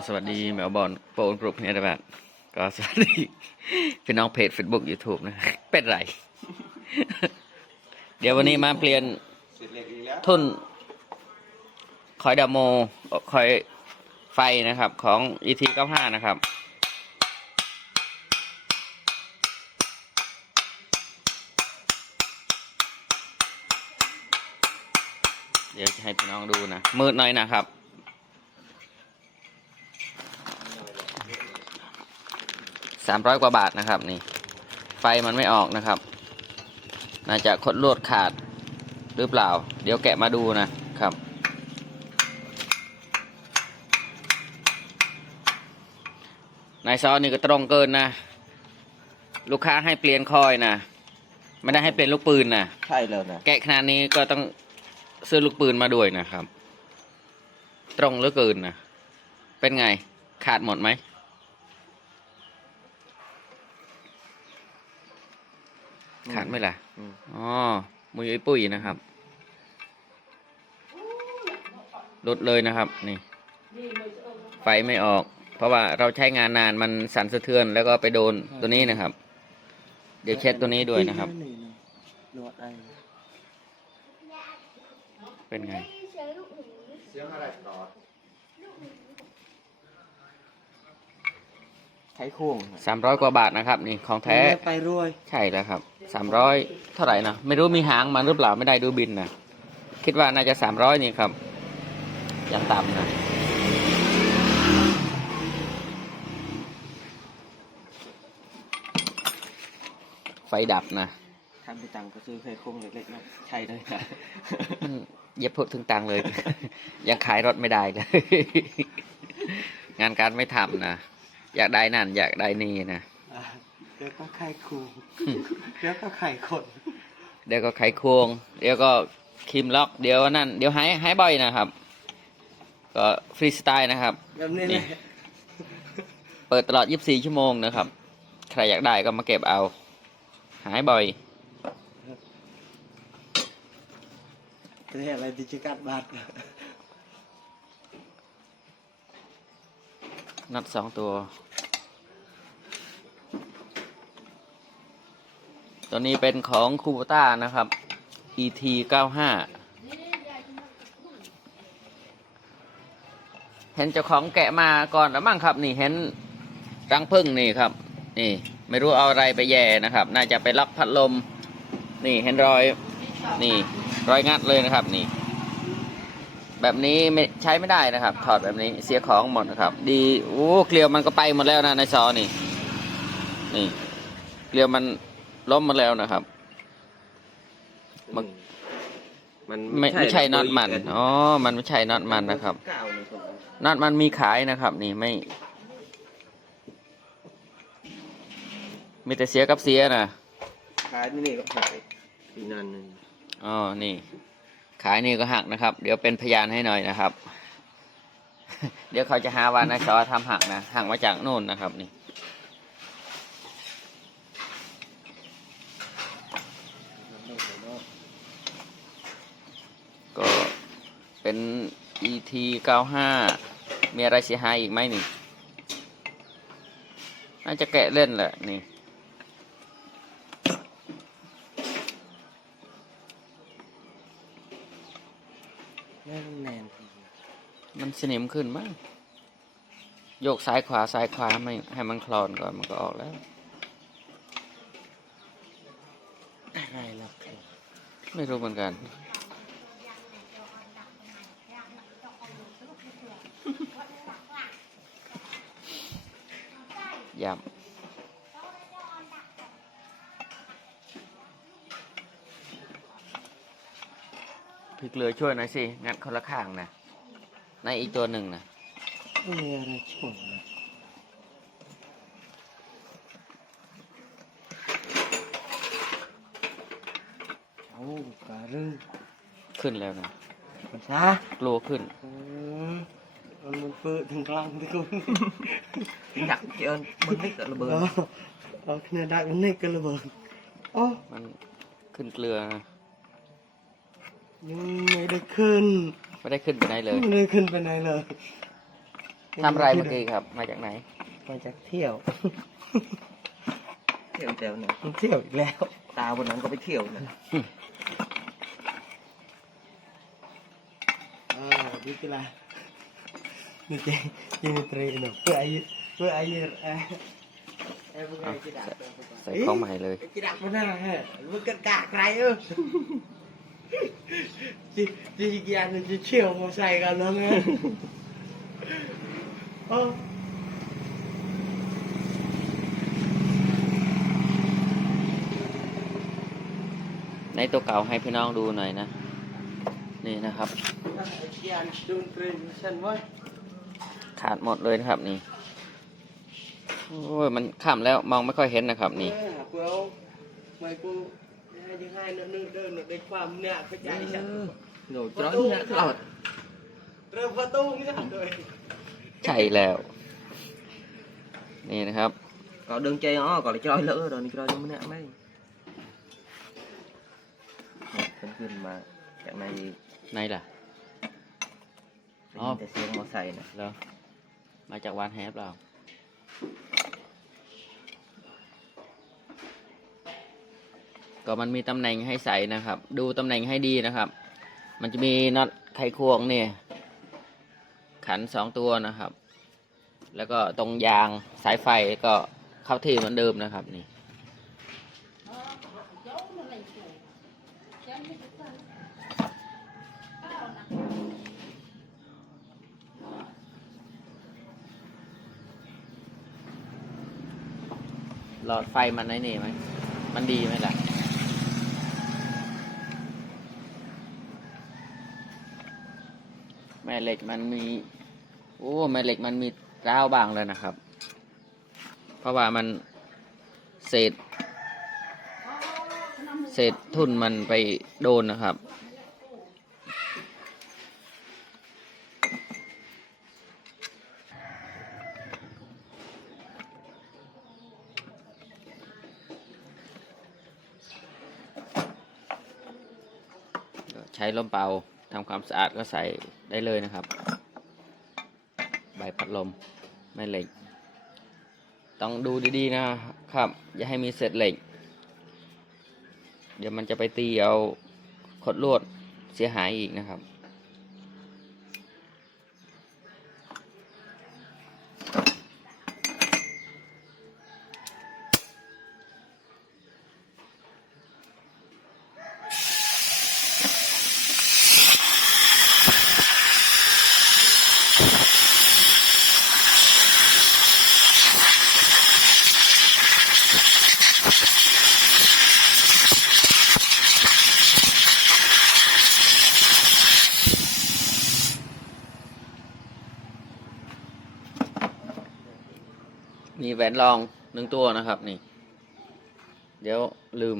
บอลโปนกรุ๊ปเนี่ยนะครับก็สวัสดีพี่น้องเพจ Facebook YouTube นะ เป็นไร เดี๋ยววันนี้มาเปลี่ยนเสร็จเหล็กอีกแล้วทุนคอยดามโมคอยไฟนะครับ ของ ET 95 นะครับเดี๋ยวจะให้พี่น้องดูนะมืดหน่อยนะครับ สามร้อยกว่าบาทนะครับนี่ ไฟมันไม่ออกนะครับ น่าจะคดลวดขาดหรือเปล่า เดี๋ยวแกะมาดูนะครับ นายซอนี่ก็ตรงเกินนะ ลูกค้าให้เปลี่ยนคอยนะไม่ได้ให้เปลี่ยนลูกปืนนะใช่แล้วนะแกะขนาดนี้ก็ต้องซื้อลูกปืนมาด้วยนะครับ ตรงเหลือเกินนะเป็นไงขาดหมดไหม ขาดไหมล่ะอืมอ๋อมุยไอ้ปุ้ยนะครับ ลดเลยนะครับ นี่ ไฟไม่ออก เพราะว่าเราใช้งานนานมันสั่นสะเทือนแล้วก็ไปโดนตัวนี้นะครับ เดี๋ยวเช็ดตัวนี้ด้วยนะครับนวดไอ้เป็นไง เสียงอะไรตลอดใช้ควงสามร้อยกว่าบาทนะครับ นี่ของแท้ไปรวย ใช่แล้วครับ สามร้อยเท่าไหร่นะไม่รู้มีหางมันหรือเปล่าไม่ได้ดูบินนะคิดว่าน่าจะสามร้อยนี่ครับ อย่างต่ำนะไฟดับนะทำไปตังก็ซื้อเคยควงเล็กๆนะใช่เลยนะมันเย็บพูดถึงตังค์เลย ยังขายรถไม่ได้เลยงานการไม่ทำนะอยากได้นั่น อยากได้นี่นะอะ เดี๋ยวก็ไข่ควงเดี๋ยวก็ไข่คนเดี๋ยวก็ไขควง เดี๋ยวก็คิมล็อก เดี๋ยวนั่น เดี๋ยวหายหายบ่อยนะครับ ก็ฟรีสไตล์นะครับ แบบนี้นี่ นะเปิดตลอด 24 ชั่วโมงนะครับ ใครอยากได้ก็มาเก็บเอา หายบ่อยจะเห็นอะไรดิจิกัดบาทนัดสองตัว ตัวนี้เป็นของคูบต้านะครับ ET 95เห็นเจ้าของแกะมาก่อนแล้วมั้งครับ นี่เห็นรังพึ่งนี่ครับ นี่ ไม่รู้เอาอะไรไปแย่นะครับ น่าจะไปล็อกพัดลม นี่เห็นรอย นี่ รอยงัดเลยนะครับ นี่ แบบนี้ไม่ใช้ไม่ได้นะครับ ถอดแบบนี้เสียของหมดนะครับ ดีโอ้เกลียวมันก็ไปหมดแล้วนะในซอนี่ นี่เกลียวมัน ล้มหมดแล้วนะครับ มัน มันไม่ไม่ใช่น็อตมัน อ๋อ มันไม่ใช่น็อตมันนะครับ เก้าเลยผมน็อตมันมีขายนะครับ นี่ไม่ มีแต่เสียกับเสียนะขายนี่นี่ก็ขายอีกนานหนึ่งอ๋อ นี่ ขายนี่ก็หักนะครับ เดี๋ยวเป็นพยานให้หน่อยนะครับ เดี๋ยวเขาจะหาว่านายซอทำหักนะหักมาจากโน่นนะครับ นี่ เป็น ET 95มีอะไรเสียหายอีกไหมนี่ น่าจะแกะเล่นแหละนี่ แน่นแน่นมันสนิมขึ้นมั้งโยกซ้ายขวาซ้ายขวาไม่ให้มันคลอนก่อนมันก็ออกแล้วอะไรล่ะไม่รู้เหมือนกัน ยำพริกเรือช่วยหน่อยสิ งัดคนละข้างนะ ในอีกตัวหนึ่งนะไม่มีอะไรช่วยนะเอาการึขึ้นแล้วนะมันช้ากลัวขึ้น อืม มันมันเปิดถึงกลางที่คุณอยากเจอมึงไม่เกิดระเบิดเอาเอาขนาดดักมันนี่ก็ระเบิดอ๋อมันขึ้นเกลือนะยังไม่ได้ขึ้น ไม่ได้ขึ้นไปไหนเลย ไม่ได้ขึ้นไปไหนเลยทำอะไรเมื่อกี้ครับ มาจากไหน มาจากเที่ยว เที่ยวเที่ยวเนี่ยเที่ยวอีกแล้ว ตาวันนั้นก็ไปเที่ยวนะอ่าดีกีฬา นี่เจยังมีเทรนเนอร์เพื่ออายุเพื่ออายุเอ่อเอ้ยพวกไอ้กีฬาใส่ของใหม่เลยกีฬามันน่าฮะมันกันกะไกลเออจีจีกีฬาเนี่ยจะเชี่ยวมาใส่กันแล้วไงโอ้ในตัวเก่าให้พี่น้องดูหน่อยนะ นี่นะครับกีฬาดูเทรนฉันไว้ ขาดหมดเลยนะครับนี่โอ้ยมันข้ามแล้วมองไม่ค่อยเห็นนะครับนี่เออกูเอาไม่กูยังให้นึกนึกเดินนึกในความเนี่ยเข้าใจฉันหนูจ้อยเนี่ยตลอดเริ่มประตูเนี่ยเลยใช่แล้ว นี่นะครับ có đường chơi nó có là chơi lỡ rồi chơi nó mới nè mấy thân khuyên mà chẳng này ในล่ะ Ồ. để xem nó xài nè แล้ว มาจากวานแฮปเราก็มันมีตำแหน่งให้ใส่นะครับ ดูตำแหน่งให้ดีนะครับ มันจะมีน็อตไขควงเนี่ย ขันสองตัวนะครับ แล้วก็ตรงยางสายไฟก็เข้าที่เหมือนเดิมนะครับนี่ หลอดไฟมันไอ้นี่ไหมมันดีไหมล่ะแม่เหล็กมันมี โอ้แม่เหล็กมันมีร้าวบางเลยนะครับ เพราะว่ามันเศษ เศษทุ่นมันไปโดนนะครับ ใช้ลมเป่าทำความสะอาดก็ใส่ได้เลยนะครับ ใบพัดลมไม่เหล็ก ต้องดูดีๆนะครับ อย่าให้มีเศษเหล็ก เดี๋ยวมันจะไปตีเอาขดลวดเสียหายอีกนะครับ มีแหวนรองหนึ่งตัวนะครับนี่ เดี๋ยวลืม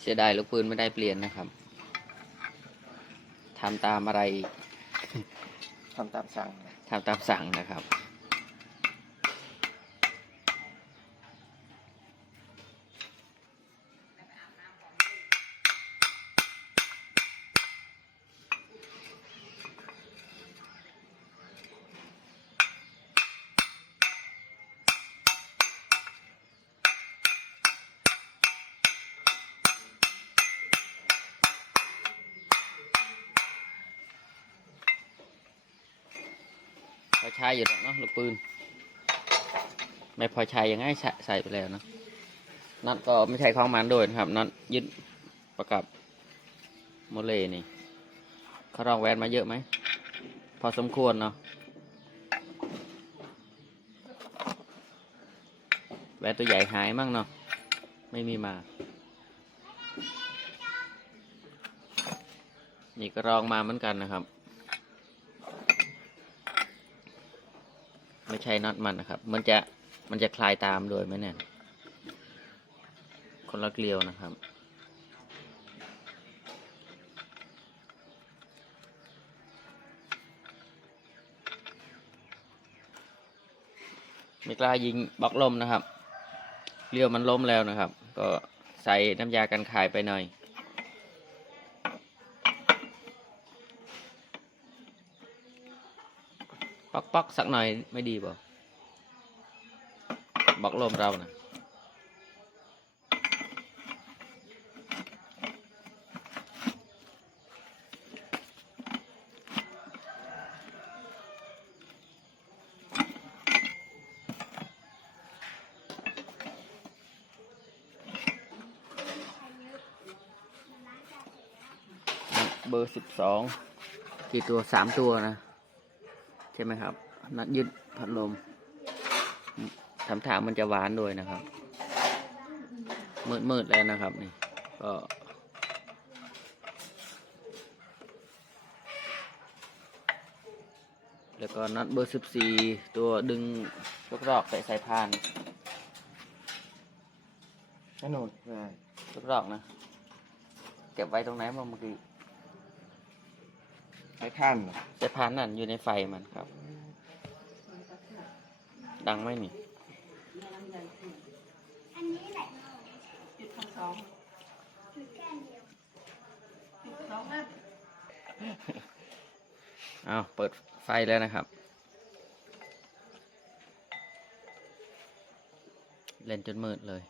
เสียดายลูกปืนไม่ได้เปลี่ยนนะครับทำตามอะไร ทำตามสั่งทำตามสั่งนะครับ ใช้อยู่แล้วเนาะลูกปืน ไม่พอใช้ยังไงใส่ใสไปแล้วเนาะน็อตก็ไม่ใช่ของมันโดยนะครับน็อตยึดประกับโมเลนี่เขารองแวนมาเยอะไหม พอสมควรเนาะแวนตัวใหญ่หายมั่งเนาะไม่มีมา นี่ก็รองมาเหมือนกันนะครับ ไม่ใช่น็อตมันนะครับ มันจะมันจะคลายตามโดยไหมเนี่ย คนละเกลียวนะครับ ไม่กล้ายิงบล็อกลมนะครับเกลียวมันล้มแล้วนะครับ ก็ใส่น้ำยากันขายไปหน่อย ป๊อกสักหน่อยไม่ดีบ่บอกลมเรานะเบอร์สิบสองกี่ตัวสามตัวนะ ใช่ไหมครับ นัดยึดพัดลมทำทางมันจะหวานด้วยนะครับ มืดมืดๆแล้วนะครับนี่ก็แล้วก็นัดเบอร์สิบสี่ตัวดึงลูกรอกใส่สายพานนั่นโน่นลูกรอกนะ เก็บไว้ตรงไหนบ้างเมื่อกี้ไอ้ท่านเหรอสายพานนั่นอยู่ในไฟมันครับ ดังไหมนี่จุดสองจุดสองนั่นเอาเปิดไฟแล้วนะครับ เล่นจนมืดเลย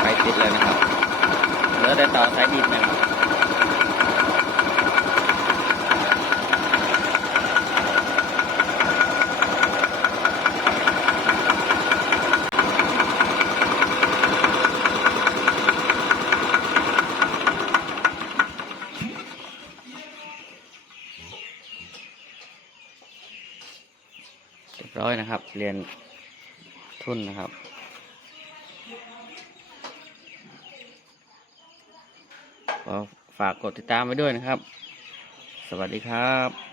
ไฟติดเลยนะครับเหลือแต่ต่อสายดินนะครับ เรียบร้อยนะครับ เรียนทุนนะครับ ฝากกดติดตามไว้ด้วยนะครับ สวัสดีครับ